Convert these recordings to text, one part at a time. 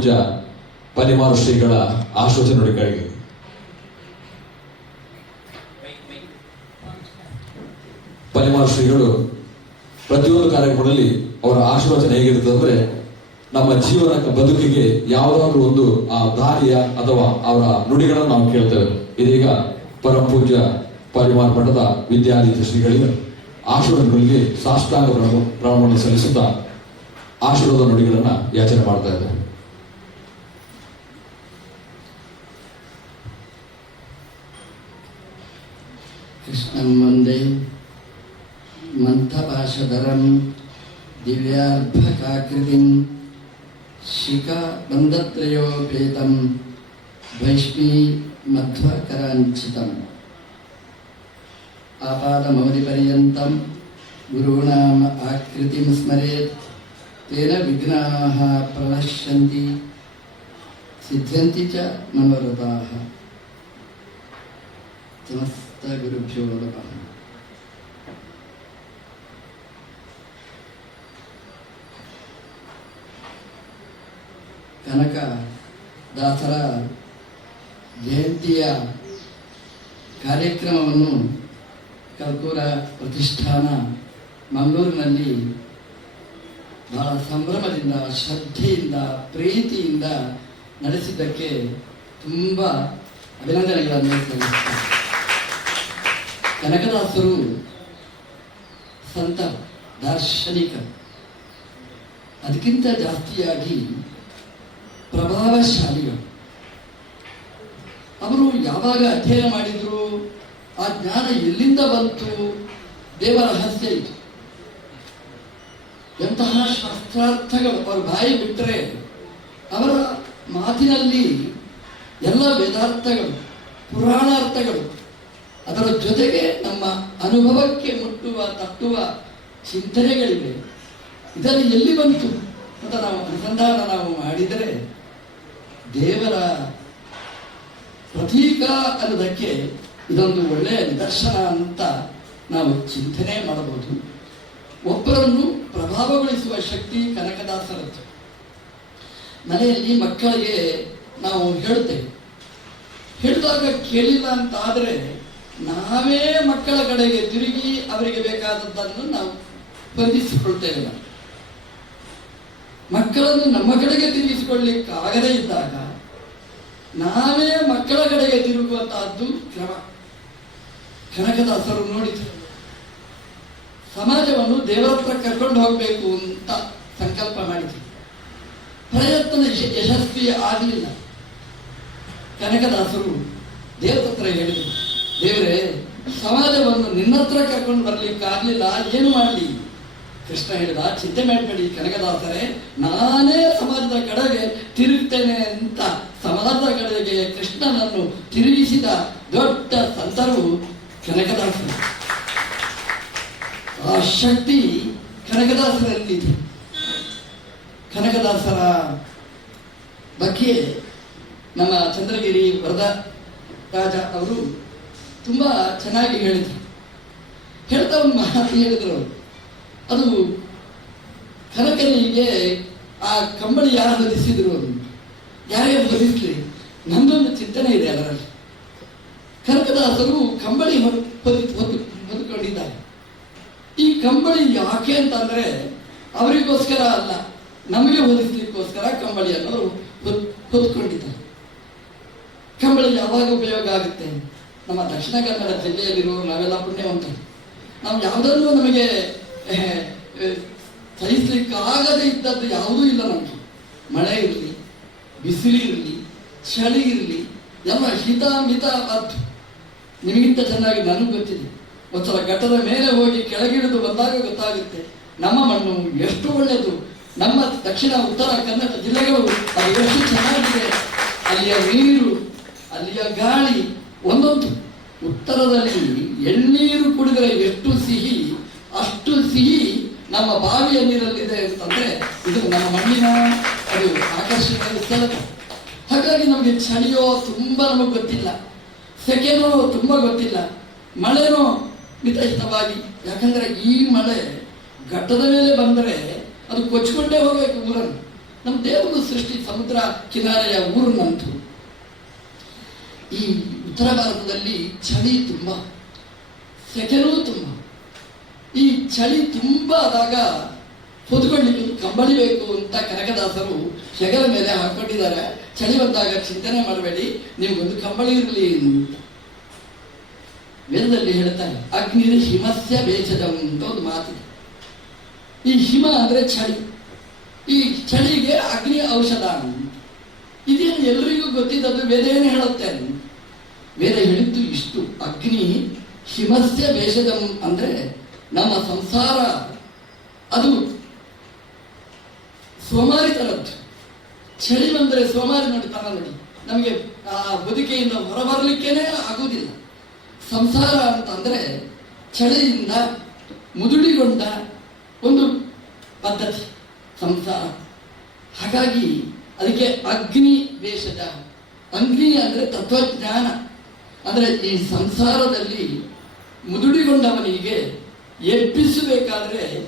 ಪೂಜ್ಯ ಪನಿಮಾರು ಶ್ರೀಗಳ ನುಡಿಗಳಿಗೆ ಪರಿಮಾರು ಶ್ರೀಗಳು ಪ್ರತಿಯೊಂದು ಕಾರ್ಯಕ್ರಮದಲ್ಲಿ ಅವರ ಆಶೀರ್ವಚನ ಹೇಗಿರುತ್ತದೆ ಅಂದ್ರೆ ನಮ್ಮ ಜೀವನ ಬದುಕಿಗೆ ಯಾವುದಾದ್ರೂ ಒಂದು ಆ ದಾರಿಯ ಅಥವಾ ಅವರ ನುಡಿಗಳನ್ನು ನಾವು ಕೇಳ್ತೇವೆ. ಇದೀಗ ಪರಮ ಪೂಜ್ಯ ಪರಿಮಾರ ಮಠದ ವಿದ್ಯಾರ್ಥಿ ಶ್ರೀಗಳಿಗೆ ಆಶೀರ್ವಾದಗಳಿಗೆ ಸಾಷ್ಟಾಂಗ ಪ್ರಮಾಣ ಸಲ್ಲಿಸುತ್ತಾ ಆಶೀರ್ವಾದ ನುಡಿಗಳನ್ನ ಯಾಚನೆ ಮಾಡ್ತಾ ಇದ್ದಾರೆ कृष्णं वन्दे मन्थपाशधरं दिव्यार्भकाकृतिं शिखाबन्धत्रयोपेतं वैष्णीमध्वकराञ्चितम् आपादमौलिपर्यन्तं गुरूणाम् आकृतिं स्मरेत् तेन विघ्नाः प्रणश्यन्ति सिद्ध्यन्ति च मनोरथाः ಗುರುಭ್ಯೋ ಕನಕ ದಾಸರ ಜಯಂತಿಯ ಕಾರ್ಯಕ್ರಮವನ್ನು ಕರ್ಪೂರ ಪ್ರತಿಷ್ಠಾನ ಮಂಗಳೂರಿನಲ್ಲಿ ಬಹಳ ಸಂಭ್ರಮದಿಂದ, ಶ್ರದ್ಧೆಯಿಂದ, ಪ್ರೀತಿಯಿಂದ ನಡೆಸಿದ್ದಕ್ಕೆ ತುಂಬ ಅಭಿನಂದನೆಗಳನ್ನು ಸಲ್ಲಿಸುತ್ತೇನೆ. ಕನಕದಾಸರು ಸಂತ ದಾರ್ಶನಿಕ. ಅದಕ್ಕಿಂತ ಜಾಸ್ತಿಯಾಗಿ ಪ್ರಭಾವಶಾಲಿಗಳು. ಅವರು ಯಾವಾಗ ಅಧ್ಯಯನ ಮಾಡಿದ್ರು, ಆ ಜ್ಞಾನ ಎಲ್ಲಿಂದ ಬಂತು ದೇವರ ರಹಸ್ಯ ಇದು. ಎಂತಹ ಶಾಸ್ತ್ರಾರ್ಥಗಳು ಅವರು ಬಾಯಿ ಬಿಟ್ಟರೆ ಅವರ ಮಾತಿನಲ್ಲಿ ಎಲ್ಲ ವೇದಾರ್ಥಗಳು, ಪುರಾಣಾರ್ಥಗಳು ಅದರ ಜೊತೆಗೆ ನಮ್ಮ ಅನುಭವಕ್ಕೆ ಮುಟ್ಟುವ, ತಟ್ಟುವ ಚಿಂತನೆಗಳಿವೆ. ಇದನ್ನು ಎಲ್ಲಿ ಬಂತು? ಅಂತ ನಾವು ಅನುಸಂಧಾನ ನಾವು ಮಾಡಿದರೆ ದೇವರ ಪ್ರತೀಕ ಅನ್ನೋದಕ್ಕೆ ಇದೊಂದು ಒಳ್ಳೆಯ ನಿದರ್ಶನ ಅಂತ ನಾವು ಚಿಂತನೆ ಮಾಡಬಹುದು. ಒಬ್ಬರನ್ನು ಪ್ರಭಾವಗೊಳಿಸುವ ಶಕ್ತಿ ಕನಕದಾಸರದ್ದು. ಮನೆಯಲ್ಲಿ ಮಕ್ಕಳಿಗೆ ನಾವು ಹೇಳುತ್ತೇವೆ ಹೇಳಿದಾಗ ಕೇಳಿಲ್ಲ ಅಂತ ಆದರೆ ನಾವೇ ಮಕ್ಕಳ ಕಡೆಗೆ ತಿರುಗಿ ಅವರಿಗೆ ಬೇಕಾದದ್ದನ್ನು ನಾವು ಬಂಧಿಸಿಕೊಳ್ತೇವೆ. ಮಕ್ಕಳನ್ನು ನಮ್ಮ ಕಡೆಗೆ ತಿರುಗಿಸಿಕೊಳ್ಳಿಕ್ಕಾಗದೇ ಇದ್ದಾಗ ನಾವೇ ಮಕ್ಕಳ ಕಡೆಗೆ ತಿರುಗುವಂತಹದ್ದು ಕ್ರಮ. ಕನಕದಾಸರು ನೋಡಿದ್ರು. ಸಮಾಜವನ್ನು ದೇವರ ಹತ್ರ ಕರ್ಕೊಂಡು ಹೋಗಬೇಕು ಅಂತ ಸಂಕಲ್ಪ ಮಾಡಿದ್ರು. ಪ್ರಯತ್ನ ಯಶ- ಯಶಸ್ವಿ ಆಗಲಿಲ್ಲ. ಕನಕದಾಸರು ದೇವರ ಹತ್ರ ಹೇಳಿದರು. ದೇವರೇ, ಸಮಾಜವನ್ನು ನಿನ್ನ ಹತ್ರ ಕರ್ಕೊಂಡು ಬರ್ಲಿಕ್ಕೆ ಆಗ್ಲಿಲ್ಲ, ಏನು ಮಾಡಲಿ? ಕೃಷ್ಣ ಹೇಳಿದ, ಚಿಂತೆ ಮಾಡಬೇಡಿ ಕನಕದಾಸರೇ, ನಾನೇ ಸಮಾಜದ ಕಡೆಗೆ ತಿರುಗ್ತೇನೆ ಅಂತ ಸಮಾಜದ ಕಡೆಗೆ ಕೃಷ್ಣನನ್ನು ತಿರುಗಿಸಿದ ದೊಡ್ಡ ಸಂತರು ಕನಕದಾಸರು. ಆ ಶಕ್ತಿ ಕನಕದಾಸರಲ್ಲಿದೆ. ಕನಕದಾಸರ ಬಗ್ಗೆ ನಮ್ಮ ಚಂದ್ರಗಿರಿ ವರದ ರಾಜ ಅವರು ತುಂಬ ಚೆನ್ನಾಗಿ ಹೇಳಿದರು. ಹೇಳ್ತಾ ಒಂದು ಮಾತು ಹೇಳಿದರು. ಅದು ಕನಕನಿಗೆ ಆ ಕಂಬಳಿ ಯಾರು ಅದು ಯಾರೇ ಹೊದಿಸ್ಲಿ, ನಂದೊಂದು ಚಿಂತನೆ ಇದೆ ಅದರಲ್ಲಿ. ಕನಕದಾಸರು ಕಂಬಳಿ ಹೊತ್ತು ಹೊತ್ತು ಈ ಕಂಬಳಿ ಯಾಕೆ ಅಂತಂದ್ರೆ ಅವರಿಗೋಸ್ಕರ ಅಲ್ಲ, ನಮಗೆ ಹೊದಿಸ್ಲಿಕ್ಕೋಸ್ಕರ ಕಂಬಳಿಯನ್ನು ಹೊತ್ಕೊಂಡಿದ್ದಾರೆ ಕಂಬಳಿ ಯಾವಾಗ ಉಪಯೋಗ ಆಗುತ್ತೆ ನಮ್ಮ ದಕ್ಷಿಣ ಕನ್ನಡ ಜಿಲ್ಲೆಯಲ್ಲಿರುವ ನಾವೆಲ್ಲ ಪುಣ್ಯವಂತರು. ನಾವು ಯಾವುದನ್ನು ನಮಗೆ ಸಹಿಸಲಿಕ್ಕಾಗದೇ ಇದ್ದದ್ದು ಯಾವುದೂ ಇಲ್ಲ ನಮಗೆ. ಮಳೆ ಇರಲಿ, ಬಿಸಿಲು ಇರಲಿ, ಚಳಿ ಇರಲಿ ಎಲ್ಲ ಹಿತ ಮಿತ ಬದ್ದು ನಿಮಗಿಂತ ಚೆನ್ನಾಗಿ ನನಗೆ ಗೊತ್ತಿದೆ. ಒಂದ್ಸಲ ಘಟ್ಟದ ಮೇಲೆ ಹೋಗಿ ಕೆಳಗಿಳಿದು ಬಂದಾಗ ಗೊತ್ತಾಗುತ್ತೆ, ನಮ್ಮ ಮಣ್ಣು ಎಷ್ಟು ಒಳ್ಳೆಯದು. ನಮ್ಮ ದಕ್ಷಿಣ, ಉತ್ತರ ಕನ್ನಡ ಜಿಲ್ಲೆಗಳು ಅದು ಎಷ್ಟು ಚೆನ್ನಾಗಿದೆ. ಅಲ್ಲಿಯ ನೀರು, ಅಲ್ಲಿಯ ಗಾಳಿ ಒಂದೊಂದು ಉತ್ತರದಲ್ಲಿ ಎಳ್ನೀರು ಕುಡಿದರೆ ಎಷ್ಟು ಸಿಹಿ, ಅಷ್ಟು ಸಿಹಿ ನಮ್ಮ ಬಾವಿಯ ನೀರಲ್ಲಿದೆ ಅಂತಂದ್ರೆ ಇದು ನಮ್ಮ ಮಣ್ಣಿನ ಅದು ಆಕರ್ಷಣೆ ಸ್ಥಳ ಹಾಗಾಗಿ ನಮಗೆ ಚಳಿಯೋ ತುಂಬ ನಮಗೆ ಗೊತ್ತಿಲ್ಲ, ಸೆಕೆನೋ ತುಂಬ ಗೊತ್ತಿಲ್ಲ, ಮಳೆನೋ ಮಿತಹಿತವಾಗಿ ಯಾಕಂದ್ರೆ ಈ ಮಳೆ ಘಟ್ಟದ ಮೇಲೆ ಬಂದರೆ ಅದು ಕೊಚ್ಕೊಂಡೇ ಹೋಗಬೇಕು ಊರನ್ನು. ನಮ್ಮ ದೇವರು ಸೃಷ್ಟಿ ಸಮುದ್ರ ಕಿನಾರೆಯ ಊರು ನಂತು ಈ ಉತ್ತರ ಭಾರತದಲ್ಲಿ ಚಳಿ ತುಂಬ ಸೆಕೆನೂ ತುಂಬ. ಈ ಚಳಿ ತುಂಬ ಆದಾಗ ಹೊದ್ಕೊಳ್ಳಿಕ್ಕೆ ಕಂಬಳಿ ಬೇಕು ಅಂತ ಕನಕದಾಸರು ಹೆಗಲ ಮೇಲೆ ಹಾಕೊಂಡಿದ್ದಾರೆ. ಚಳಿ ಬಂದಾಗ ಚಿಂತನೆ ಮಾಡಬೇಡಿ, ನಿಮ್ಗೊಂದು ಕಂಬಳಿ ಇರಲಿ ಅಂತ. ವೇದದಲ್ಲಿ ಹೇಳ್ತಾರೆ ಅಗ್ನಿ ಹಿಮಸ್ಯ ಬೇಚದ ಅಂತ ಒಂದು ಮಾತಿದೆ. ಈ ಹಿಮ ಅಂದ್ರೆ ಚಳಿ. ಈ ಚಳಿಗೆ ಅಗ್ನಿ ಔಷಧ ಅಂತ. ಇದೇನು ಎಲ್ರಿಗೂ ಗೊತ್ತಿದ್ದದ್ದು ವೇದ ಏನು ಹೇಳುತ್ತೆ ಅಂತ. ವೇದ ಹೇಳಿದ್ದು ಇಷ್ಟು ಅಗ್ನಿ ಹಿಮಸ್ಯ ವೇಷದಂ ಅಂದ್ರೆ ನಮ್ಮ ಸಂಸಾರ. ಅದು ಸೋಮಾರಿ ತರದ್ದು ಚಳಿ ಬಂದರೆ ಸೋಮಾರಿ ನೋಡಿ. ನಮಗೆ ಆ ಬದುಕೆಯಿಂದ ಹೊರಬರಲಿಕ್ಕೇನೆ ಆಗುವುದಿಲ್ಲ. ಸಂಸಾರ ಅಂತಂದ್ರೆ ಚಳಿಯಿಂದ ಮುದುಡಿಗೊಂಡ ಒಂದು ಪದ್ಧತಿ, ಸಂಸಾರ. ಹಾಗಾಗಿ ಅದಕ್ಕೆ ಅಗ್ನಿ ವೇಷದ. ಅಗ್ನಿ ಅಂದ್ರೆ ತತ್ವಜ್ಞಾನ. ಅಂದ್ರೆ ಈ ಸಂಸಾರದಲ್ಲಿ ಮುದುಡಿಗೊಂಡವನಿಗೆ ಎಬ್ಬಿಸಬೇಕಾದ್ರೆ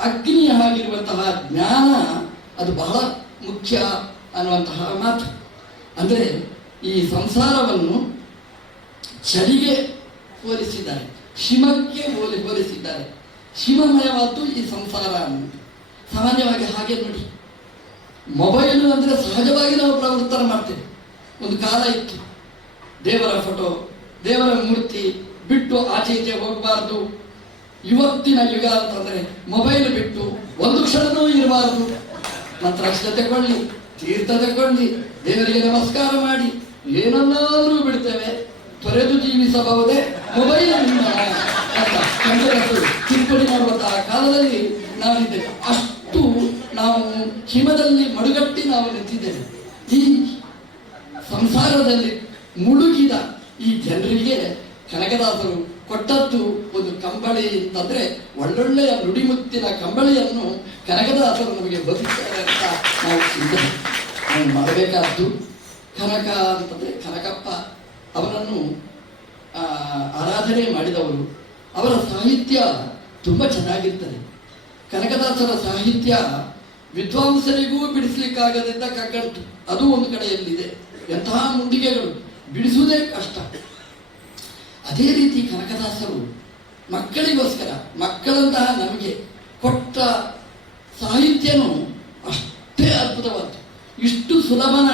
ಅಗ್ನಿ ಆಗಿರುವಂತಹ ಜ್ಞಾನ ಅದು ಬಹಳ ಮುಖ್ಯ ಅನ್ನುವಂತಹ ಮಾತು. ಅಂದರೆ ಈ ಸಂಸಾರವನ್ನು ಚಳಿಗೆ ಹೋಲಿಸಿದ್ದಾರೆ ಶಿಮಕ್ಕೆ ಹೋಲಿ ಹೋಲಿಸಿದ್ದಾರೆ. ಶಿವಮಯವಾದ್ದು ಈ ಸಂಸಾರ ಸಾಮಾನ್ಯವಾಗಿ ಹಾಗೆ ನೋಡಿ. ಮೊಬೈಲ್ ಅಂದ್ರೆ ಸಹಜವಾಗಿ ನಾವು ಪ್ರವೃತ್ತನ ಮಾಡ್ತೇವೆ. ಒಂದು ಕಾಲ ಇತ್ತು. ದೇವರ ಫೋಟೋ, ದೇವರ ಮೂರ್ತಿ ಬಿಟ್ಟು ಆಚೆ ಈಚೆ ಹೋಗಬಾರ್ದು. ಇವತ್ತಿನ ಯುಗ ಅಂತಂದ್ರೆ ಮೊಬೈಲ್ ಬಿಟ್ಟು ಒಂದು ಕ್ಷಣನೂ ಇರಬಾರದು. ನಂತರ ಅಕ್ಷತೆ ತಗೊಳ್ಳಿ ತೀರ್ಥ ತಗೊಳ್ಳಿ ದೇವರಿಗೆ ನಮಸ್ಕಾರ ಮಾಡಿ, ಏನನ್ನಾದರೂ ಬಿಡ್ತೇವೆ. ತೊರೆದು ಜೀವಿಸಬಹುದೇ ಮೊಬೈಲ್ ತಿದ್ದುಪಡಿ ಮಾಡುವಂತಹ ಕಾಲದಲ್ಲಿ ನಾವಿದ್ದೇವೆ ಅಷ್ಟು ನಾವು ಹಿಮದಲ್ಲಿ ಮಡುಗಟ್ಟಿ ನಾವು ನಿಂತಿದ್ದೇವೆ. ಈ ಸಂಸಾರದಲ್ಲಿ ಮುಳುಗಿದ ಈ ಜನರಿಗೆ ಕನಕದಾಸರು ಕೊಟ್ಟದ್ದು ಒಂದು ಕಂಬಳಿ ಅಂತಂದ್ರೆ ಒಳ್ಳೊಳ್ಳೆಯ ನುಡಿಮುತ್ತಿನ ಕಂಬಳಿಯನ್ನು ಕನಕದಾಸರು ನಮಗೆ ಬದುಕ್ತಾರೆ ಅಂತ ನಾವು ಚಿಂತನೆ ನಾನು ಮಾಡಬೇಕಾದ್ದು ಕನಕ ಅಂತಂದ್ರೆ ಕನಕಪ್ಪ ಅವರನ್ನು ಆರಾಧನೆ ಮಾಡಿದವರು. ಅವರ ಸಾಹಿತ್ಯ ತುಂಬ ಚೆನ್ನಾಗಿರ್ತದೆ. ಕನಕದಾಸರ ಸಾಹಿತ್ಯ ವಿದ್ವಾಂಸರಿಗೂ ಬಿಡಿಸ್ಲಿಕ್ಕಾಗದಿದ್ದ ಕಗ್ಗಂಟು. ಅದು ಒಂದು ಕಡೆಯಲ್ಲಿದೆ. ಎಂತಹ ಮುಂಡಿಗೆಗಳು ಬಿಡಿಸುವುದೇ ಕಷ್ಟ. ಅದೇ ರೀತಿ ಕನಕದಾಸರು ಮಕ್ಕಳಿಗೋಸ್ಕರ, ಮಕ್ಕಳಂತಹ ನಮಗೆ ಕೊಟ್ಟ ಸಾಹಿತ್ಯನು ಅಷ್ಟೇ ಅದ್ಭುತವಾದ್ದು. ಇಷ್ಟು ಸುಲಭನ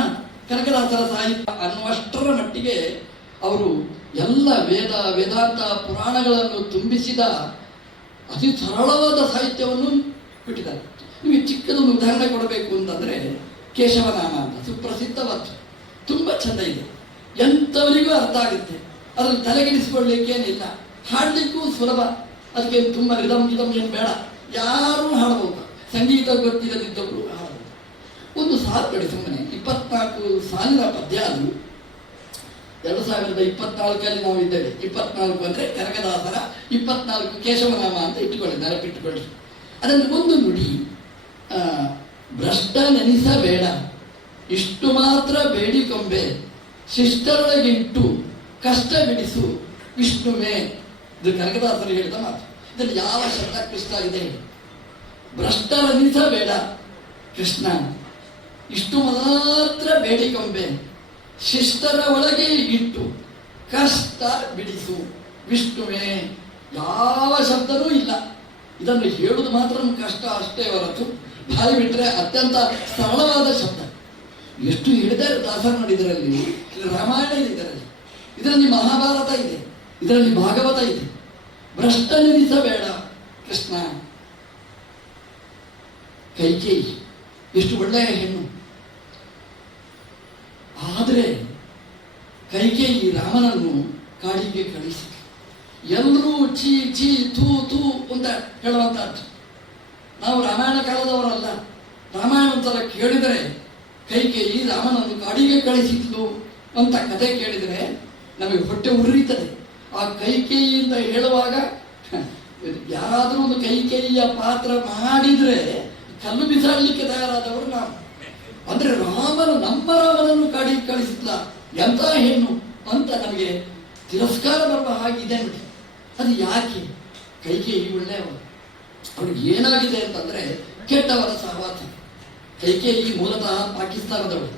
ಕನಕದಾಸರ ಸಾಹಿತ್ಯ ಅನ್ನುವಷ್ಟರ ಮಟ್ಟಿಗೆ ಅವರು ಎಲ್ಲ ವೇದ, ವೇದಾಂತ ಪುರಾಣಗಳನ್ನು ತುಂಬಿಸಿದ ಅತಿ ಸರಳವಾದ ಸಾಹಿತ್ಯವನ್ನು ಬಿಟ್ಟಿದ್ದಾರೆ. ನಿಮಗೆ ಚಿಕ್ಕದೊಂದು ಉದಾಹರಣೆ ಕೊಡಬೇಕು ಅಂತಂದರೆ ಕೇಶವನಾಮ ಅಂತ ಸುಪ್ರಸಿದ್ಧವಾದ ತುಂಬ ಚೆಂದ ಇದೆ. ಎಂಥವರಿಗೂ ಅರ್ಥ ಆಗುತ್ತೆ. ಅದನ್ನು ತಲೆಗೆಡಿಸ್ಕೊಳ್ಳಿಕ್ಕೇನಿಲ್ಲ ಹಾಡಲಿಕ್ಕೂ ಸುಲಭ. ಅದಕ್ಕೆ ತುಂಬ ರಿದಮ್ ಗಿದಮ್ ಏನು ಬೇಡ. ಯಾರೂ ಹಾಡಬಹುದು ಸಂಗೀತ ಗೊತ್ತಿಲ್ಲದಿದ್ದವರು ಹಾಡಬಹುದು ಒಂದು ಸಾಲು ಕಡೆ ಸುಮ್ಮನೆ. ಇಪ್ಪತ್ನಾಲ್ಕು ಸಾಲಿನ ಪದ್ಯ ಅದು. ಎರಡು ಸಾವಿರದ ಇಪ್ಪತ್ನಾಲ್ಕಲ್ಲಿ ನಾವು ಇದ್ದೇವೆ. ಇಪ್ಪತ್ನಾಲ್ಕು ಅಂದರೆ ಕನಕದಾಸರ, ಇಪ್ಪತ್ನಾಲ್ಕು ಕೇಶವನಾಮ ಅಂತ ಇಟ್ಟುಕೊಳ್ಳಿ, ನೆನಪಿಟ್ಟುಕೊಳ್ಳಿ. ಅದನ್ನು ಒಂದು ನುಡಿ. ಭ್ರಷ್ಟ ನೆನೆಸಬೇಡ. ಇಷ್ಟು ಮಾತ್ರ ಬೇಡಿಕೊಂಬೆ ಶಿಷ್ಟರೊಳಗಿಂಟು ಕಷ್ಟ ಬಿಡಿಸು ವಿಷ್ಣುವೇ ಇದು ಕನಕದಾಸರು ಹೇಳಿದ ಮಾತು. ಇದರಲ್ಲಿ ಯಾವ ಶಬ್ದ ಕೃಷ್ಣ ಇದೆ? ಭ್ರಷ್ಟರನಿಸಬೇಡ ಕೃಷ್ಣ, ಇಷ್ಟು ಮಾತ್ರ ಬೇಡಿಕೊಂಬೆ. ಶಿಷ್ಟರ ಒಳಗೆ ಇಟ್ಟು ಕಷ್ಟ ಬಿಡಿಸು. ವಿಷ್ಣುವೇ ಯಾವ ಶಬ್ದನೂ ಇಲ್ಲ. ಇದನ್ನು ಹೇಳುವುದು ಮಾತ್ರ ಕಷ್ಟ ಅಷ್ಟೇ ಹೊರತು. ಬಾಯಿ ಬಿಟ್ಟರೆ ಅತ್ಯಂತ ಸರಳವಾದ ಶಬ್ದ. ಎಷ್ಟು ಹಿಡಿದ ದಾಸರು ನೋಡಿ ಇದರಲ್ಲಿ ರಾಮಾಯಣ ಇದೆ ಇದರಲ್ಲಿ. ಇದರಲ್ಲಿ ಮಹಾಭಾರತ ಇದೆ, ಇದರಲ್ಲಿ ಭಾಗವತ ಇದೆ. ಭ್ರಷ್ಟ ನಿಲ್ಲಿಸಬೇಡ ಕೃಷ್ಣ. ಕೈಕೇಯಿ ಎಷ್ಟು ಒಳ್ಳೆಯ ಹೆಣ್ಣು. ಆದರೆ ಕೈಕೇಯಿ ರಾಮನನ್ನು ಕಾಡಿಗೆ ಕಳಿಸಿ. ಎಲ್ಲರೂ ಚೀ ಚೀ ತೂ ತೂ ಅಂತ ಹೇಳುವಂತಹದ್ದು. ನಾವು ರಾಮಾಯಣ ಕಾಲದವರಲ್ಲ. ರಾಮಾಯಣ ಒಂಥರ ಕೇಳಿದರೆ ಕೈಕೇಯಿ ರಾಮನನ್ನು ಕಾಡಿಗೆ ಕಳಿಸಿದ್ಲು ಅಂತ ಕತೆ ಕೇಳಿದರೆ ನಮಗೆ ಹೊಟ್ಟೆ ಉರಿತದೆ ಆ ಕೈಕೇಯಿಯಿಂದ ಹೇಳುವಾಗ, ಯಾರಾದರೂ ಒಂದು ಕೈಕೇಯಿಯ ಪಾತ್ರ ಮಾಡಿದರೆ ಕಲ್ಲು ಬಿಸಾಡಲಿಕ್ಕೆ ತಯಾರಾದವರು ನಾವು. ಅಂದರೆ ರಾಮನು ನಮ್ಮ ರಾಮನನ್ನು ಕಾಡಿಗೆ ಕಳಿಸಿದ್ಲ, ಎಂಥ ಹೆಣ್ಣು ಅಂತ ನಮಗೆ ತಿರಸ್ಕಾರ ಬರುವ ಹಾಗಿದೆ ನೋಡಿ. ಅದು ಯಾಕೆ? ಕೈಕೇಯಿ ಒಳ್ಳೆಯವರು ಅವ್ರಿಗೆ ಏನಾಗಿದೆ ಅಂತಂದರೆ ಕೆಟ್ಟವರ ಸಹವಾಸ. ಕೈಕೇಯಿ ಮೂಲತಃ ಪಾಕಿಸ್ತಾನದವರು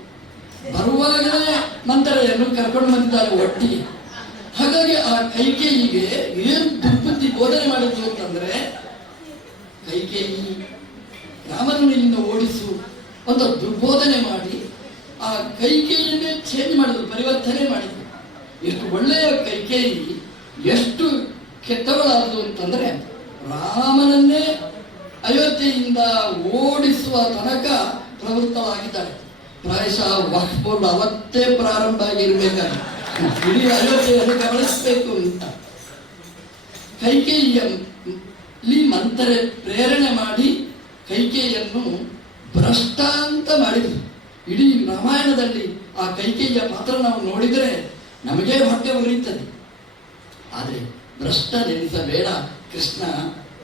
ಬರುವಾಗಲೇ ಮಂತ್ರೆಯನ್ನು ಕರ್ಕೊಂಡು ಬಂದಿದ್ದಾರೆ ಒಟ್ಟಿಗೆ ಹಾಗಾಗಿ ಆ ಕೈಕೇಯಿಗೆ ಏನು ದುರ್ಬುದ್ಧಿ ಬೋಧನೆ ಮಾಡಿದ್ರು ಅಂತಂದ್ರೆ, ಕೈಕೇಯಿ ರಾಮನನ್ನು ಇಲ್ಲಿಂದ ಓಡಿಸು ಅಂತ ದುರ್ಬೋಧನೆ ಮಾಡಿ ಆ ಕೈಕೇಯಿಯನ್ನೇ ಚೇಂಜ್ ಮಾಡಿದ್ರು, ಪರಿವರ್ತನೆ ಮಾಡಿದ್ರು. ಎಷ್ಟು ಒಳ್ಳೆಯ ಕೈಕೇಯಿ, ಎಷ್ಟು ಕೆಟ್ಟವಳಾದ್ರು ಅಂತಂದ್ರೆ, ರಾಮನನ್ನೇ ಅಯೋಧ್ಯೆಯಿಂದ ಓಡಿಸುವ ತನಕ ಪ್ರವೃತ್ತವಾಗಿದ್ದಾರೆ ಪ್ರಾಯಶಃ ವಕ್ಫ್ ಅವತ್ತೇ ಪ್ರಾರಂಭ ಆಗಿರಬೇಕಾದ್ರೆ ಇಡೀ ಅಯೋಧ್ಯೆಯನ್ನು ಗಮನಿಸಬೇಕು ಅಂತ. ಕೈಕೇಯಿಯಲ್ಲಿ ಮಂತ್ರೆ ಪ್ರೇರಣೆ ಮಾಡಿ ಕೈಕೇಯನ್ನು ಭ್ರಷ್ಟಾಂತ ಮಾಡಿದ್ರು. ಇಡೀ ರಾಮಾಯಣದಲ್ಲಿ ಆ ಕೈಕೇಯಿಯ ಪಾತ್ರ ನಾವು ನೋಡಿದರೆ ನಮಗೆ ಹೊಟ್ಟೆ ಉರಿಯುತ್ತದೆ ಆದರೆ ಭ್ರಷ್ಟ ನೆನೆಸಬೇಡ ಕೃಷ್ಣ,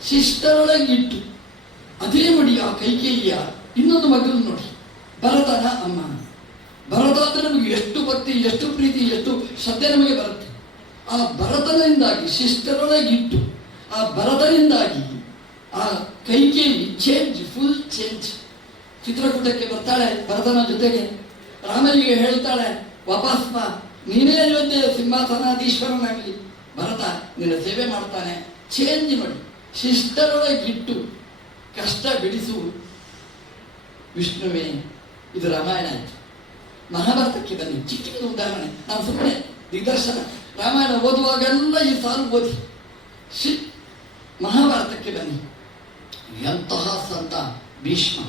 ಶಿಷ್ಟರೊಳಗಿಟ್ಟು. ಅದೇ ಆ ಕೈಕೇಯಿಯ ಇನ್ನೊಂದು ಮಗಲು ನೋಡಿ. ಭರತನ ಅಮ್ಮ. ಭರತ ನಮಗೆ ಎಷ್ಟು ಭಕ್ತಿ, ಎಷ್ಟು ಪ್ರೀತಿ, ಎಷ್ಟು ಶ್ರದ್ಧೆ ನಮಗೆ ಬರುತ್ತೆ. ಆ ಭರತನಿಂದಾಗಿ, ಶಿಷ್ಟರೊಳಗಿಟ್ಟು, ಆ ಭರತನಿಂದಾಗಿ ಆ ಕೈಕೇಯಿ ಚೇಂಜ್ ಫುಲ್ ಚೇಂಜ್ ಚಿತ್ರಕೂಟಕ್ಕೆ ಬರ್ತಾಳೆ ಭರತನ ಜೊತೆಗೆ. ರಾಮನಿಗೆ ಹೇಳ್ತಾಳೆ, ವಾಪಸ್ ನೀನೇ ಜೊತೆ ಸಿಂಹಾಸನಾಧೀಶ್ವರನಾಗಲಿ ಭರತ ನಿನ್ನ ಸೇವೆ ಮಾಡ್ತಾನೆ. ಚೇಂಜ್ ಮಾಡಿ ಶಿಷ್ಟರೊಳಗಿಟ್ಟು ಕಷ್ಟ ಬಿಡಿಸು. ವಿಷ್ಣುವೇ, ಇದು ರಾಮಾಯಣ ಆಯಿತು. ಮಹಾಭಾರತಕ್ಕೆ ಬನ್ನಿ. ಚಿಕ್ಕ ಉದಾಹರಣೆ. ನಾವು ಸುಮ್ಮನೆ ದಿಗ್ದರ್ಶನ. ರಾಮಾಯಣ ಓದುವಾಗೆಲ್ಲ ಈ ಸಾಲು ಓದಿ. ಶಿ ಮಹಾಭಾರತಕ್ಕೆ ಬನ್ನಿ. ಎಂತಹ ಸಂತ, ಭೀಷ್ಮ.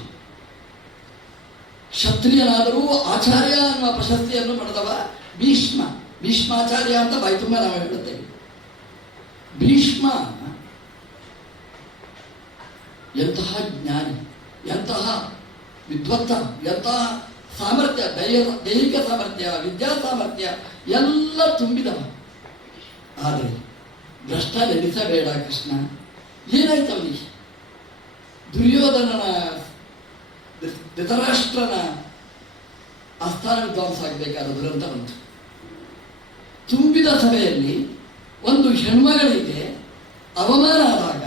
ಕ್ಷತ್ರಿಯನಾದರೂ ಆಚಾರ್ಯ ಅನ್ನುವ ಪ್ರಶಸ್ತಿಯನ್ನು ಪಡೆದವ ಭೀಷ್ಮ. ಭೀಷ್ಮಾಚಾರ್ಯ ಅಂತ ಬಾಯಿ ತುಂಬ ನಾವು ಹೇಳುತ್ತೇವೆ. ಭೀಷ್ಮ ಎಂತಹ ಜ್ಞಾನಿ, ಎಂತಹ ವಿದ್ವತ್ತ, ಎಂತಹ ಸಾಮರ್ಥ್ಯ ದೈಹ ದೈಹಿಕ ಸಾಮರ್ಥ್ಯ, ವಿದ್ಯಾ ಸಾಮರ್ಥ್ಯ, ಎಲ್ಲ ತುಂಬಿದವ. ಆದರೆ ಭ್ರಷ್ಟ ನೆನೆಸಬೇಡ ಕೃಷ್ಣ. ಏನಾಯ್ತು ಅವನಿಗೆ? ದುರ್ಯೋಧನನ ಧೃತರಾಷ್ಟ್ರನ ಆಸ್ಥಾನ ವಿದ್ವಾಂಸ ಆಗಬೇಕಾದ ದುರಂತ ಬಂತು. ತುಂಬಿದ ಸಭೆಯಲ್ಲಿ ಒಂದು ಹೆಣ್ಮಗಳಿಗೆ ಅವಮಾನ ಆದಾಗ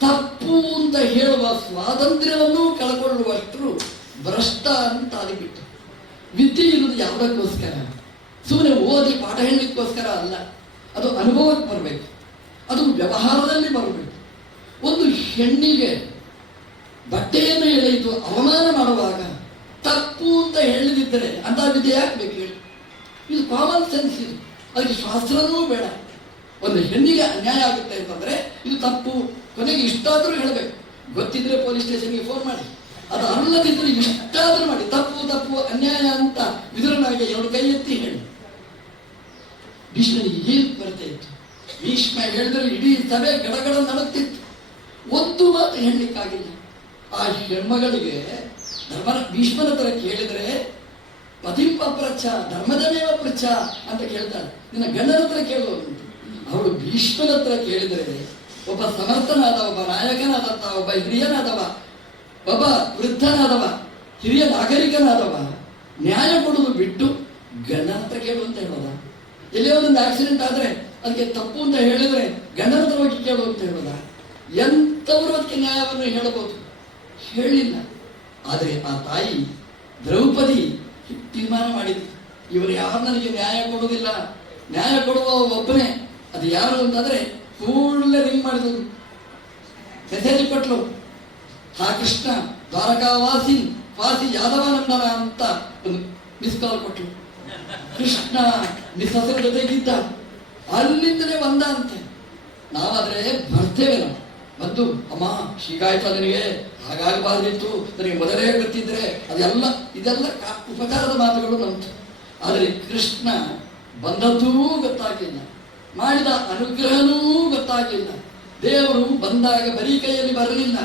ತಪ್ಪು ಅಂತ ಹೇಳುವ ಸ್ವಾತಂತ್ರ್ಯವನ್ನು ಕಳ್ಕೊಳ್ಳುವಷ್ಟು ಭ್ರಷ್ಟ ಅಂತ ಆಗಿಬಿಟ್ಟು ವಿದ್ಯೆ ಇರುವುದು ಯಾವುದಕ್ಕೋಸ್ಕರ? ಸುಮ್ಮನೆ ಓದಿ ಪಾಠ ಹೇಳಲಿಕ್ಕೋಸ್ಕರ ಅಲ್ಲ. ಅದು ಅನುಭವಕ್ಕೆ ಬರಬೇಕು. ಅದು ವ್ಯವಹಾರದಲ್ಲಿ ಬರಬೇಕು. ಒಂದು ಹೆಣ್ಣಿಗೆ ಬಟ್ಟೆಯನ್ನು ಎಳೆಯಿತು ಅವಮಾನ ಮಾಡುವಾಗ ತಪ್ಪು ಅಂತ ಹೇಳದಿದ್ದರೆ ಅಂತ ವಿದ್ಯೆ ಯಾಕೆ ಬೇಕು ಹೇಳಿ? ಇದು ಕಾಮನ್ ಸೆನ್ಸ್ ಇದು. ಅದಕ್ಕೆ ಶಾಸ್ತ್ರನೂ ಬೇಡ. ಒಂದು ಹೆಣ್ಣಿಗೆ ಅನ್ಯಾಯ ಆಗುತ್ತೆ ಅಂತಂದ್ರೆ ಇದು ತಪ್ಪು. ಕೊನೆಗೆ ಇಷ್ಟಾದರೂ ಹೇಳಬೇಕು. ಗೊತ್ತಿದ್ರೆ ಪೊಲೀಸ್ ಸ್ಟೇಷನ್ಗೆ ಫೋನ್ ಮಾಡಿ. ಅದು ಅಲ್ಲದಿದ್ದರೆ ಇಷ್ಟಾದರೂ ಮಾಡಿ. ತಪ್ಪು ತಪ್ಪು, ಅನ್ಯಾಯ ಅಂತ ವಿದುರನಾಗೆ ಎರಡು ಕೈ ಎತ್ತಿ ಹೇಳಿ. ಭೀಷ್ಮನಿಗೆ ಏನು ಬರ್ತಾ ಇತ್ತು? ಭೀಷ್ಮ ಹೇಳಿದ್ರೆ ಇಡೀ ಸಭೆ ಗಡಗಡ ನಡುತ್ತಿತ್ತು ಒಂದು ಮಾತು ಹೇಳಲಿಕ್ಕಾಗಿಲ್ಲ. ಆ ಹೆಣ್ಮಗಳಿಗೆ ಧರ್ಮ, ಭೀಷ್ಮನ ಹತ್ರ ಕೇಳಿದ್ರೆ ಪತಿಂಪ ಧರ್ಮದ ಧರ್ಮದಮೇವ ಪ್ರಚ ಅಂತ ಕೇಳ್ತಾಳೆ ನಿನ್ನ ಗಂಡನ ಹತ್ರ ಕೇಳುವುದು ಅವಳು ಭೀಷ್ಮನ ಹತ್ರ ಕೇಳಿದರೆ ಒಬ್ಬ ಸಮರ್ಥನಾದ ಒಬ್ಬ ನಾಯಕನಾದಂತಹ, ಒಬ್ಬ ಹಿರಿಯನಾದವ, ಒಬ್ಬ ವೃದ್ಧನಾದವ, ಹಿರಿಯ ನಾಗರಿಕನಾದವ, ನ್ಯಾಯ ಕೊಡುವುದು ಬಿಟ್ಟು ಗಣ ಅಂತ ಕೇಳು ಅಂತ ಹೇಳೋದ ಎಲ್ಲೇ ಒಂದೊಂದು ಆಕ್ಸಿಡೆಂಟ್ ಆದ್ರೆ ಅದಕ್ಕೆ ತಪ್ಪು ಅಂತ ಹೇಳಿದ್ರೆ ಹತ್ರ ಹೋಗಿ ಕೇಳು ಅಂತ ಹೇಳೋದ ಎಂಥವರು ಅದಕ್ಕೆ ನ್ಯಾಯವನ್ನು ಹೇಳಬಹುದು? ಹೇಳಿಲ್ಲ. ಆದರೆ ಆ ತಾಯಿ ದ್ರೌಪದಿ ತೀರ್ಮಾನ ಮಾಡಿದ್ರು ಇವರು ಯಾರು ನನಗೆ ನ್ಯಾಯ ಕೊಡುವುದಿಲ್ಲ? ನ್ಯಾಯ ಕೊಡುವ ಒಬ್ಬನೇ ಅದು ಯಾರು ಅಂತಂದ್ರೆ ಕೂಡಲೇ ರಿಂಗ್ ಮಾಡಿದ್ರು ಮೆಸೇಜ್ ಕೊಟ್ಲು. ಹಾ ಕೃಷ್ಣ ದ್ವಾರಕಾವಾಸಿ ವಾಸಿ ಯಾದವಾನಂದನ ಅಂತ ಒಂದು ಮಿಸ್ ಕಾಲ್ ಕೊಟ್ಲು. ಕೃಷ್ಣ ಮಿಸ್ ಹಸಿರ ಜೊತೆಗಿದ್ದ. ಅಲ್ಲಿಂದಲೇ ಬಂದ ಅಂತೆ. ನಾವಾದ್ರೆ ಬರ್ತೇವೆ ನಾವು. ಬಂದು, ಅಮ್ಮ ಹೀಗಾಯ್ತು ನನಗೆ. ಹಾಗಾಗಬಾರ್ದಿತ್ತು ನನಗೆ ಮೊದಲೇ ಗೊತ್ತಿದ್ರೆ ಅದೆಲ್ಲ, ಇದೆಲ್ಲ ಉಪಕಾರದ ಮಾತುಗಳು ಬಂತು. ಆದರೆ ಕೃಷ್ಣ ಬಂದದ್ದೂ ಗೊತ್ತಾಗಲಿಲ್ಲ. ಮಾಡಿದ ಅನುಗ್ರಹನೂ ಗೊತ್ತಾಗಲಿಲ್ಲ ದೇವರು ಬಂದಾಗ ಬರೀ ಕೈಯಲ್ಲಿ ಬರಲಿಲ್ಲ.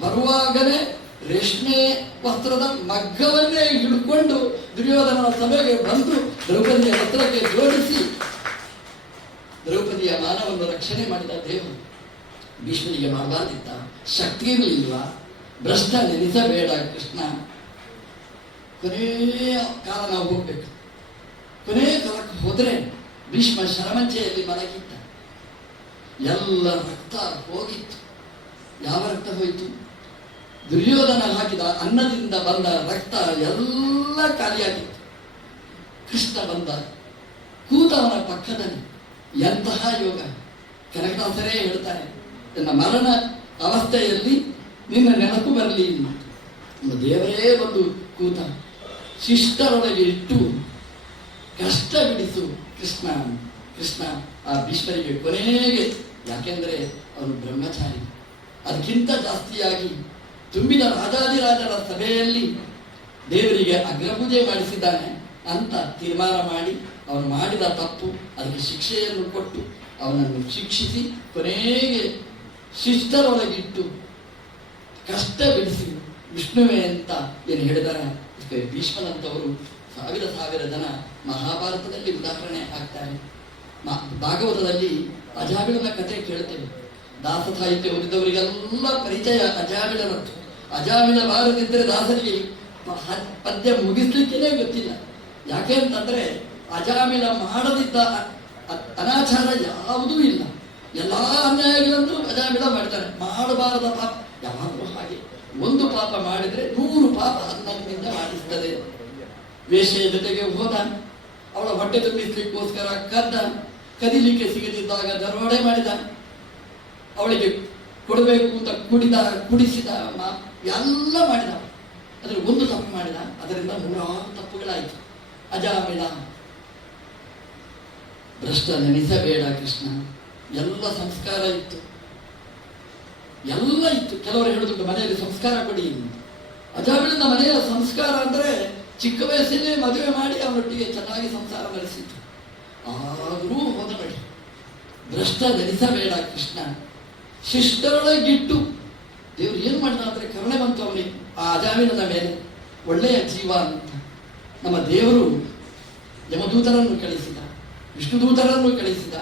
ಬರುವಾಗಲೇ ರೇಷ್ಮೆ ವಸ್ತ್ರದ ಮಗ್ಗವನ್ನೇ ಹಿಡ್ಕೊಂಡು ದುರ್ಯೋಧನನ ಸಭೆಗೆ ಬಂದು ದ್ರೌಪದಿಯ ವಸ್ತ್ರಕ್ಕೆ ಜೋಡಿಸಿ ದ್ರೌಪದಿಯ ಮಾನವನ್ನು ರಕ್ಷಣೆ ಮಾಡಿದ ದೇವರು. ಭೀಷ್ಮನಿಗೆ ಮಾಡಬಾರ್ದಿತ್ತ ಶಕ್ತಿಯೂ ಇಲ್ವ? ಭ್ರಷ್ಟ ನೆನೆಸಬೇಡ ಕೃಷ್ಣ. ಕೊನೆಯ ಕಾಲ ನಾವು ಹೋಗ್ಬೇಕು. ಕೊನೆಯ ಕಾಲಕ್ಕೆ ಹೋದ್ರೆ ಭೀಷ್ಮ ಶರಮಂಜೆಯಲ್ಲಿ ಮಲಗಿದ್ದ. ಎಲ್ಲ ರಕ್ತ ಹೋಗಿತ್ತು. ಯಾವ ರಕ್ತ ಹೋಯಿತು? ದುರ್ಯೋಧನ ಹಾಕಿದ ಅನ್ನದಿಂದ ಬಂದ ರಕ್ತ ಎಲ್ಲ ಖಾಲಿಯಾಗಿತ್ತು. ಕೃಷ್ಣ ಬಂದ, ಕೂತವನ ಪಕ್ಕದಲ್ಲಿ ಎಂತಹ ಯೋಗ? ಕನಕದಾಸರೇ ಹೇಳ್ತಾರೆ, ನನ್ನ ಮರಣ ಅವಸ್ಥೆಯಲ್ಲಿ ನಿನ್ನ ನೆನಪು ಬರಲಿ ನಮ್ಮ ದೇವರೇ ಬಂದು ಕೂತ ಶಿಷ್ಟರೊಳಗೆ ಇಟ್ಟು ಕಷ್ಟ ಬಿಡಿಸು. ಕೃಷ್ಣ ಕೃಷ್ಣ ಆ ಭೀಷ್ಮರಿಗೆ ಕೊನೆಗೆ ಯಾಕೆಂದರೆ ಅವನು ಬ್ರಹ್ಮಚಾರಿ. ಅದಕ್ಕಿಂತ ಜಾಸ್ತಿಯಾಗಿ ತುಂಬಿದ ರಾಜಾದಿರಾಜರ ಸಭೆಯಲ್ಲಿ ದೇವರಿಗೆ ಅಗ್ರಪೂಜೆ ಮಾಡಿಸಿದ್ದಾನೆ ಅಂತ ತೀರ್ಮಾನ ಮಾಡಿ ಅವನು ಮಾಡಿದ ತಪ್ಪು, ಅದಕ್ಕೆ ಶಿಕ್ಷೆಯನ್ನು ಕೊಟ್ಟು ಅವನನ್ನು ಶಿಕ್ಷಿಸಿ ಕೊನೆಗೆ ಶಿಷ್ಟರೊಳಗಿಟ್ಟು ಕಷ್ಟ ಬಿಡಿಸಿ ವಿಷ್ಣುವೆ ಅಂತ ಏನು ಹೇಳಿದಾನೆ ಭೀಷ್ಮನಂತವರು ಸಾವಿರ ಸಾವಿರ ಜನ ಮಹಾಭಾರತದಲ್ಲಿ ಉದಾಹರಣೆ ಆಗ್ತಾರೆ. ಭಾಗವತದಲ್ಲಿ ಅಜಾಮಿಳನ ಕಥೆ ಕೇಳ್ತೇವೆ. ದಾಸ ಸಾಹಿತ್ಯ ಓದಿದವರಿಗೆಲ್ಲ ಪರಿಚಯ ಅಜಾಮಿಳನದ್ದು ಅಜಾಮಿಳ ಬಾರದಿದ್ದರೆ ದಾಸರಿಗೆ ಪದ್ಯ ಮುಗಿಸ್ಲಿಕ್ಕೇ ಗೊತ್ತಿಲ್ಲ. ಯಾಕೆ ಅಂತಂದ್ರೆ ಅಜಾಮಿಲ ಮಾಡದಿದ್ದ ಅನಾಚಾರ ಯಾವುದೂ ಇಲ್ಲ. ಎಲ್ಲಾ ಅನ್ಯಾಯಗಳನ್ನು ಅಜಾಮಿಳ ಮಾಡ್ತಾರೆ. ಮಾಡಬಾರದ ಪಾಪ ಯಾವಾಗಲೂ ಹಾಗೆ. ಒಂದು ಪಾಪ ಮಾಡಿದ್ರೆ ನೂರು ಪಾಪ ಅನ್ನದಿಂದ ಮಾಡಿಸ್ತದೆ. ವೇಷೆಯ ಜೊತೆಗೆ ಹೋದ ಅವಳ ಹೊಟ್ಟೆ ತುಂಬಿಸಲಿಕ್ಕೋಸ್ಕರ ಕದ್ದ, ಕದಿಲಿಕ್ಕೆ ಸಿಗದಿದ್ದಾಗ ದರೋಡೆ ಮಾಡಿದ. ಅವಳಿಗೆ ಕೊಡಬೇಕು ಅಂತ ಕುಡಿದ, ಕುಡಿಸಿದ ಎಲ್ಲ ಮಾಡಿದ. ಅದ್ರ ಒಂದು ತಪ್ಪು ಮಾಡಿದ. ಅದರಿಂದ ನೂರಾರು ತಪ್ಪುಗಳಾಯಿತು. ಅಜಾಮಿಳ ಭ್ರಷ್ಟ ನೆನೆಸಬೇಡ ಕೃಷ್ಣ. ಎಲ್ಲ ಸಂಸ್ಕಾರ ಇತ್ತು. ಎಲ್ಲ ಇತ್ತು. ಕೆಲವರು ಹೇಳುದುಂಟು ಮನೆಯಲ್ಲಿ ಸಂಸ್ಕಾರ ಕೊಡಿ ಅಜಾಮಿಳನ ಮನೆಯ ಸಂಸ್ಕಾರ ಅಂದ್ರೆ ಚಿಕ್ಕ ವಯಸ್ಸಲ್ಲೇ ಮದುವೆ ಮಾಡಿ ಅವರೊಟ್ಟಿಗೆ ಚೆನ್ನಾಗಿ ಸಂಸಾರ ನಡೆಸಿತ್ತು ಆದರೂ ಹೋದಬೇಡಿ. ಭ್ರಷ್ಟ ಧರಿಸಬೇಡ ಕೃಷ್ಣ. ಶಿಷ್ಟರೊಳಗಿಟ್ಟು ದೇವ್ರು ಏನು ಮಾಡಿದ ಅಂದರೆ ಕರುಣೆ ಬಂತು ಅವನಿಗೆ. ಆ ಅಜಾವಿನ ಮೇಲೆ ಒಳ್ಳೆಯ ಜೀವ ಅಂತ. ನಮ್ಮ ದೇವರು ಯಮದೂತರನ್ನು ಕಳಿಸಿದ. ವಿಷ್ಣುದೂತರನ್ನು ಕಳಿಸಿದ.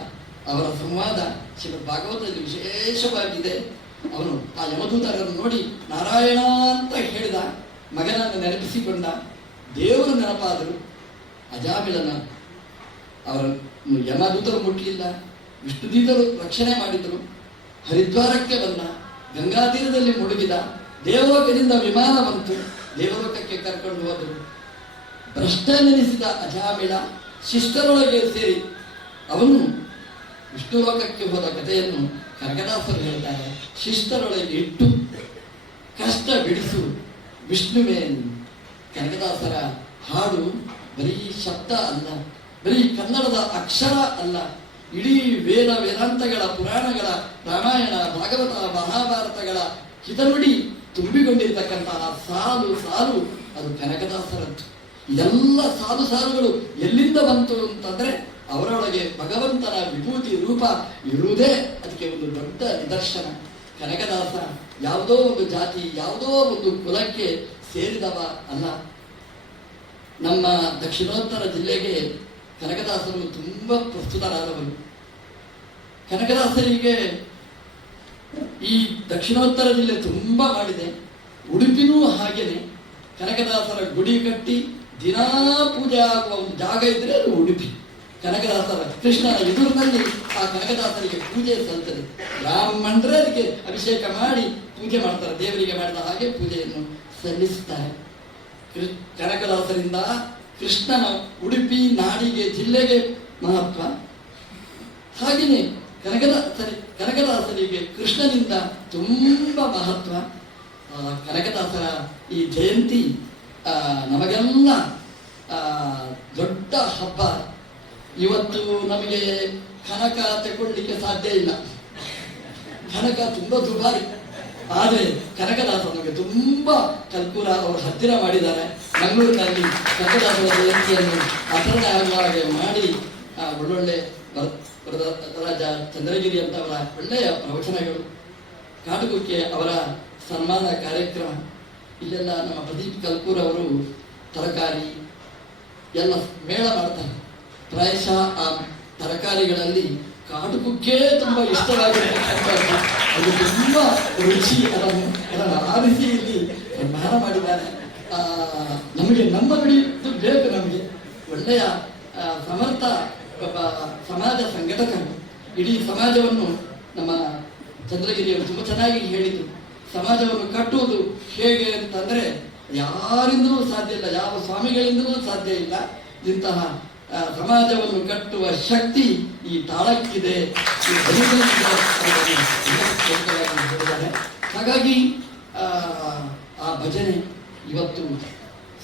ಅವರ ಸಂವಾದ ಶ್ರೀಮದ್ ಭಾಗವತದಲ್ಲಿ ವಿಶೇಷವಾಗಿದೆ. ಅವನು ಆ ಯಮದೂತರನ್ನು ನೋಡಿ ನಾರಾಯಣ ಅಂತ ಹೇಳಿದ. ಮಗನನ್ನು ನೆನಪಿಸಿಕೊಂಡ. ದೇವರು ನೆನಪಾದರು, ಅಜಾಮಿಳನ ಅವರನ್ನು ಯಮದೂತರು ಮುಟ್ಟಲಿಲ್ಲ ವಿಷ್ಣುದೂತರು ರಕ್ಷಣೆ ಮಾಡಿದರು, ಹರಿದ್ವಾರಕ್ಕೆ ಬಂದ, ಗಂಗಾತೀರದಲ್ಲಿ ಮುಳುಗಿದ, ದೇವಲೋಕದಿಂದ ವಿಮಾನ ಬಂತು, ದೇವಲೋಕಕ್ಕೆ ಕರ್ಕೊಂಡು ಹೋದರು. ಭ್ರಷ್ಟ ನೆನೆಸಿದ ಅಜಾಮಿಳ ಶಿಷ್ಟರೊಳಗೆ ಸೇರಿ ಅವನು ವಿಷ್ಣು ಲೋಕಕ್ಕೆ ಹೋದ ಕಥೆಯನ್ನು ಕನಕದಾಸರು ಹೇಳ್ತಾರೆ. ಶಿಷ್ಟರೊಳಗೆ ಇಟ್ಟು ಕಷ್ಟ ಬಿಡಿಸು, ವಿಷ್ಣುವೇ ಕನಕದಾಸರ ಹಾಡು ಬರೀ ಶಬ್ದ ಅಲ್ಲ, ಬರೀ ಕನ್ನಡದ ಅಕ್ಷರ ಅಲ್ಲ, ಇಡೀ ವೇದ ವೇದಾಂತಗಳ ಪುರಾಣಗಳ ರಾಮಾಯಣ, ಭಾಗವತ, ಮಹಾಭಾರತಗಳ ಹಿತನುಡಿ ತುಂಬಿಕೊಂಡಿರ್ತಕ್ಕಂತಹ ಸಾಲು ಸಾಲು ಅದು ಕನಕದಾಸರದ್ದು. ಇದೆಲ್ಲ ಸಾಲು ಸಾಲುಗಳು ಎಲ್ಲಿಂದ ಬಂತು ಅಂತಂದ್ರೆ ಅವರೊಳಗೆ ಭಗವಂತನ ವಿಭೂತಿ ರೂಪ ಇರುವುದೇ ಅದಕ್ಕೆ ಒಂದು ದೊಡ್ಡ ನಿದರ್ಶನ. ಕನಕದಾಸ ಯಾವುದೋ ಒಂದು ಜಾತಿ, ಯಾವುದೋ ಒಂದು ಕುಲಕ್ಕೆ ಸೇರಿದವ ಅಲ್ಲ. ನಮ್ಮ ದಕ್ಷಿಣೋತ್ತರ ಜಿಲ್ಲೆಗೆ ಕನಕದಾಸರು ತುಂಬ ಪ್ರಸ್ತುತರಾದವರು. ಕನಕದಾಸರಿಗೆ ಈ ದಕ್ಷಿಣೋತ್ತರ ಜಿಲ್ಲೆ ತುಂಬ ಮಾಡಿದೆ. ಉಡುಪಿನೂ ಹಾಗೇನೆ. ಕನಕದಾಸರ ಗುಡಿ ಕಟ್ಟಿ ದಿನಾ ಪೂಜೆ ಆಗುವ ಒಂದು ಜಾಗ ಇದ್ರೆ ಅದು ಉಡುಪಿ. ಕನಕದಾಸರ ಕೃಷ್ಣನ ಎದುರಿನಲ್ಲಿ ಆ ಕನಕದಾಸರಿಗೆ ಪೂಜೆ ಸಲ್ತದೆ. ಬ್ರಾಹ್ಮಣರೇ ಅದಕ್ಕೆ ಅಭಿಷೇಕ ಮಾಡಿ ಪೂಜೆ ಮಾಡ್ತಾರೆ. ದೇವರಿಗೆ ಮಾಡಿದ ಹಾಗೆ ಪೂಜೆಯನ್ನು ಸಲ್ಲಿಸುತ್ತಾರೆ. ಕನಕದಾಸರಿಂದ ಕೃಷ್ಣನ ಉಡುಪಿ, ನಾಡಿಗೆ, ಜಿಲ್ಲೆಗೆ ಮಹತ್ವ. ಹಾಗೆಯೇ ಕನಕದಾಸರಿ ಕನಕದಾಸರಿಗೆ ಕೃಷ್ಣನಿಂದ ತುಂಬ ಮಹತ್ವ. ಕನಕದಾಸರ ಈ ಜಯಂತಿ ನಮಗೆಲ್ಲ ದೊಡ್ಡ ಹಬ್ಬ. ಇವತ್ತು ನಮಗೆ ಕನಕ ತಗೊಳ್ಳಿಕ್ಕೆ ಸಾಧ್ಯ ಇಲ್ಲ. ಕನಕ ತುಂಬ ದುಬಾರಿ. ಆದರೆ ಕನಕದಾಸ ನಮಗೆ ತುಂಬ ಕಲ್ಪುರ ಅವರು ಹತ್ತಿರ ಮಾಡಿದ್ದಾರೆ. ಮಂಗಳೂರಿನಲ್ಲಿ ಕನಕದಾಸರ ಜಯಂತಿಯನ್ನು ಆಚರಣೆ ಮಾಡಿ ಒಳ್ಳೊಳ್ಳೆ ರಾಜ ಚಂದ್ರಗಿರಿ ಅಂತ ಅವರ ಒಳ್ಳೆಯ ಪ್ರವಚನಗಳು. ಕಾಟುಕುಕ್ಕೆ ಅವರ ಸನ್ಮಾನ ಕಾರ್ಯಕ್ರಮ. ಇಲ್ಲೆಲ್ಲ ನಮ್ಮ ಪ್ರದೀಪ್ ಕಲ್ಪೂರ್ ಅವರು ತರಕಾರಿ ಎಲ್ಲ ಮೇಳ ಮಾಡ್ತಾರೆ. ಪ್ರಾಯಶಃ ಆ ತರಕಾರಿಗಳಲ್ಲಿ ಕಾಟುಕುಕ್ಕೆ ತುಂಬ ಇಷ್ಟವಾಗಿರ್ತಕ್ಕಂಥದ್ದು ಅದು ತುಂಬ ರುಚಿ, ಅದನ್ನು ಅದನ್ನು ಆ ಇಲ್ಲಿ ಸನ್ಮಾನ ಮಾಡಿದ್ದಾರೆ. ನಮಗೆ ನಮ್ಮ ನುಡಿದು ಬೇಕು ನಮಗೆ. ಒಳ್ಳೆಯ ಸಮರ್ಥ ಒಬ್ಬ ಸಮಾಜ ಸಂಘಟಕರು ಇಡೀ ಸಮಾಜವನ್ನು ನಮ್ಮ ಚಂದ್ರಗಿರಿಯವರು ತುಂಬ ಚೆನ್ನಾಗಿ ಹೇಳಿದರು. ಸಮಾಜವನ್ನು ಕಟ್ಟುವುದು ಹೇಗೆ ಅಂತಂದ್ರೆ, ಯಾರಿಂದಲೂ ಸಾಧ್ಯ ಇಲ್ಲ, ಯಾವ ಸ್ವಾಮಿಗಳಿಂದಲೂ ಸಾಧ್ಯ ಇಲ್ಲ ಇಂತಹ ಸಮಾಜವನ್ನು ಕಟ್ಟುವ ಶಕ್ತಿ ಈ ತಾಳಕ್ಕಿದೆ. ಹಾಗಾಗಿ ಆ, ಭಜನೆ ಇವತ್ತು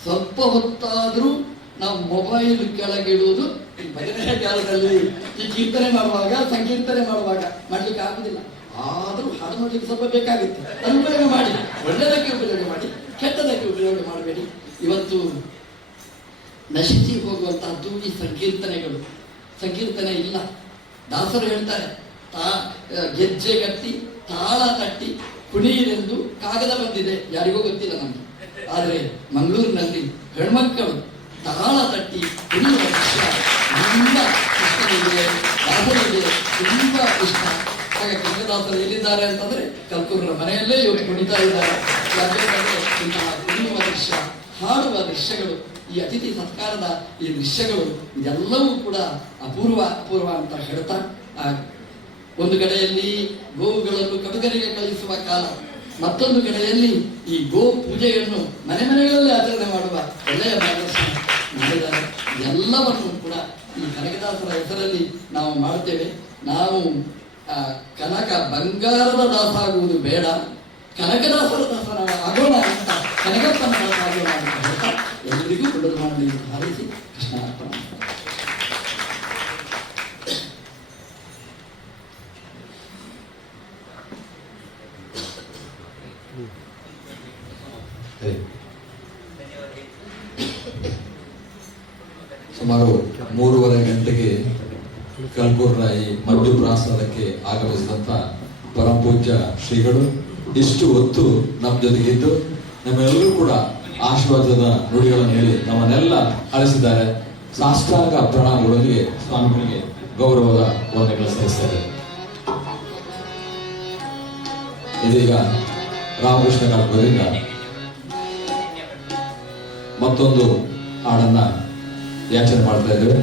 ಸ್ವಲ್ಪ ಹೊತ್ತಾದರೂ ನಾವು ಮೊಬೈಲ್ ಕೆಳಗಿಡುವುದು ಈ ಭಜನೆಯ ಕಾಲದಲ್ಲಿ ಈ ಕೀರ್ತನೆ ಮಾಡುವಾಗ ಸಂಕೀರ್ತನೆ ಮಾಡುವಾಗ ಮಾಡ್ಲಿಕ್ಕೆ ಆಗುದಿಲ್ಲ. ಆದರೂ ಹಾಡು ಮಾಡಲಿಕ್ಕೆ ಸ್ವಲ್ಪ ಬೇಕಾಗುತ್ತೆ. ಅನುಕೂಲ ಮಾಡಿ. ಒಳ್ಳೆಯದಕ್ಕೆ ಉಪಯೋಗ ಮಾಡಿ ಕೆಟ್ಟದಕ್ಕೆ ಉಪಯೋಗ ಮಾಡಬೇಡಿ. ಇವತ್ತು ನಶಿಸಿ ಹೋಗುವಂಥ ಈ ಸಂಕೀರ್ತನೆಗಳು. ಸಂಕೀರ್ತನೆ ಇಲ್ಲ. ದಾಸರು ಹೇಳ್ತಾರೆ, ತಾ ಗೆಜ್ಜೆ ಕಟ್ಟಿ, ತಾಳ ತಟ್ಟಿ ಕುಣಿಯಿರೆಂದು ಕಾಗದ ಬಂದಿದೆ. ಯಾರಿಗೂ ಗೊತ್ತಿಲ್ಲ ನಮಗೆ. ಆದರೆ ಮಂಗಳೂರಿನಲ್ಲಿ ಹೆಣ್ಮಕ್ಕಳು ತಾಳ ತಟ್ಟಿ ಕುಣಿಯುವ ದೃಶ್ಯ ತುಂಬ ಕೃಷ್ಣನಿಗೆ, ದಾಸರಿಗೆ ತುಂಬ ಇಷ್ಟ. ಹಾಗೆ ಕೃಷ್ಣದಾಸರು ಎಲ್ಲಿದ್ದಾರೆ ಅಂತಂದ್ರೆ ಕಲ್ಕೂರಿನ ಮನೆಯಲ್ಲೇ ಇವರು ಕುಣಿತಾ ಇದ್ದಾರೆ. ಕುಣಿಯುವ ದೃಶ್ಯ, ಹಾಡುವ ದೃಶ್ಯಗಳು ಈ ಅತಿಥಿ ಸತ್ಕಾರದ ಈ ದೃಶ್ಯಗಳು ಇದೆಲ್ಲವೂ ಕೂಡ ಅಪೂರ್ವ ಅಪೂರ್ವ ಅಂತ ಹೇಳ್ತಾ ಒಂದು ಕಡೆಯಲ್ಲಿ ಗೋವುಗಳನ್ನು ಕಡುಗರಿಗೆ ಕಳಿಸುವ ಕಾಲ, ಮತ್ತೊಂದು ಕಡೆಯಲ್ಲಿ ಈ ಗೋ ಪೂಜೆಯನ್ನು ಮನೆ ಮನೆಗಳಲ್ಲಿ ಆಚರಣೆ ಮಾಡುವ ಒಳ್ಳೆಯ ಮಾರ್ಗದರ್ಶನ ಮಾಡಿದ್ದಾರೆ. ಎಲ್ಲವನ್ನು ಕೂಡ ಈ ಕನಕದಾಸರ ಹೆಸರಲ್ಲಿ ನಾವು ಮಾಡುತ್ತೇವೆ. ನಾವು ಕನಕ ಬಂಗಾರದ ದಾಸ ಆಗುವುದು ಬೇಡ. ಕನಕದಾಸರ ದಾಸ ನಾವು ಆಗೋಣ ಅಂತ ಕನಕಪ್ಪನ ದಾಸ ಆಗೋಣ ಅಂತ ಹೇಳ್ತಾ ಎಲ್ಲರಿಗೂ ಒಳ್ಳೆದು ಮಾಡಲಿ ಎಂದು ಭಾವಿಸಿ ಕೃಷ್ಣ ಸುಮಾರು ಮೂರುವರೆ ಗಂಟೆಗೆ ಕಲ್ಕೂರ್ನ ಈ ಮಧ್ಯಪ್ರಾಸಾದಕ್ಕೆ ಆಗಮಿಸಿದಂತ ಪರಮಪೂಜ್ಯ ಶ್ರೀಗಳು ಇಷ್ಟು ಹೊತ್ತು ನಮ್ಮ ಜೊತೆಗಿದ್ದು ನಮ್ಮೆಲ್ಲರೂ ಕೂಡ ಆಶೀರ್ವಾದದ ನುಡಿಗಳನ್ನು ಹೇಳಿ ನಮ್ಮನ್ನೆಲ್ಲ ಅಳಿಸಿದ್ದಾರೆ. ಸಾಷ್ಟಾಂಗ ಪ್ರಣಾಮಗಳೊಂದಿಗೆ ಸ್ವಾಮಿಗಳಿಗೆ ಗೌರವದ ವಂದನೆಗಳು ಸಲ್ಲಿಸ್ತಾರೆ ಇದೀಗ ರಾಮಕೃಷ್ಣ ಕಾಪುರದಿಂದ ಮತ್ತೊಂದು ಹಾಡನ್ನ ಯಾಚನೆ ಮಾಡ್ತಾ ಇದ್ದೇವೆ.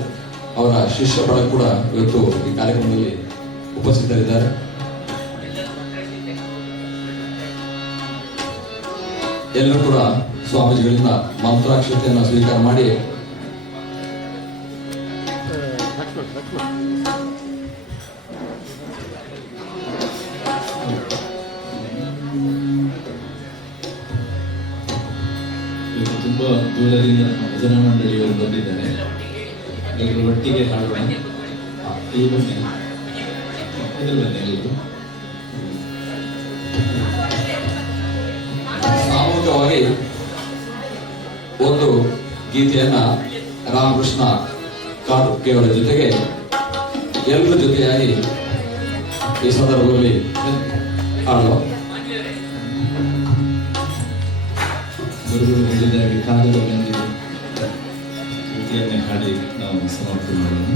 ಅವರ ಶಿಷ್ಯ ಬಳಗ ಕೂಡ ಇವತ್ತು ಈ ಕಾರ್ಯಕ್ರಮದಲ್ಲಿ ಉಪಸ್ಥಿತರಿದ್ದಾರೆ. ಎಲ್ಲರೂ ಕೂಡ ಸ್ವಾಮೀಜಿಗಳಿಂದ ಮಂತ್ರಾಕ್ಷತೆಯನ್ನು ಸ್ವೀಕಾರ ಮಾಡಿ. ತುಂಬಾ ದೂರದಿಂದ ಭಜನ ಮಂಡಳಿಯವರು ಬಂದಿದ್ದಾರೆ. ಎಲ್ಲರೂ ಒಟ್ಟಿಗೆ ಹಾಡುವ ಇಲ್ಲಿ ಬನ್ನಿ ಸಾಮೂಹಿಕವಾಗಿ ಒಂದು ಗೀತೆಯನ್ನ ರಾಮಕೃಷ್ಣ ಕಾಟುಕೆಯವರ ಜೊತೆಗೆ ಎಲ್ಲರ ಜೊತೆಯಾಗಿ ಈ ಸಂದರ್ಭದಲ್ಲಿ ಹಾಡುವ ಗುರುಗಳು ಹೇಳಿದಾಗೆ ಕಾಲದ ಮೇಲೆ ಕೃತಿಯನ್ನೇ ಹಾಡಿ ನಾವು ಸಮರ್ಪಣೆ ಮಾಡೋಣ.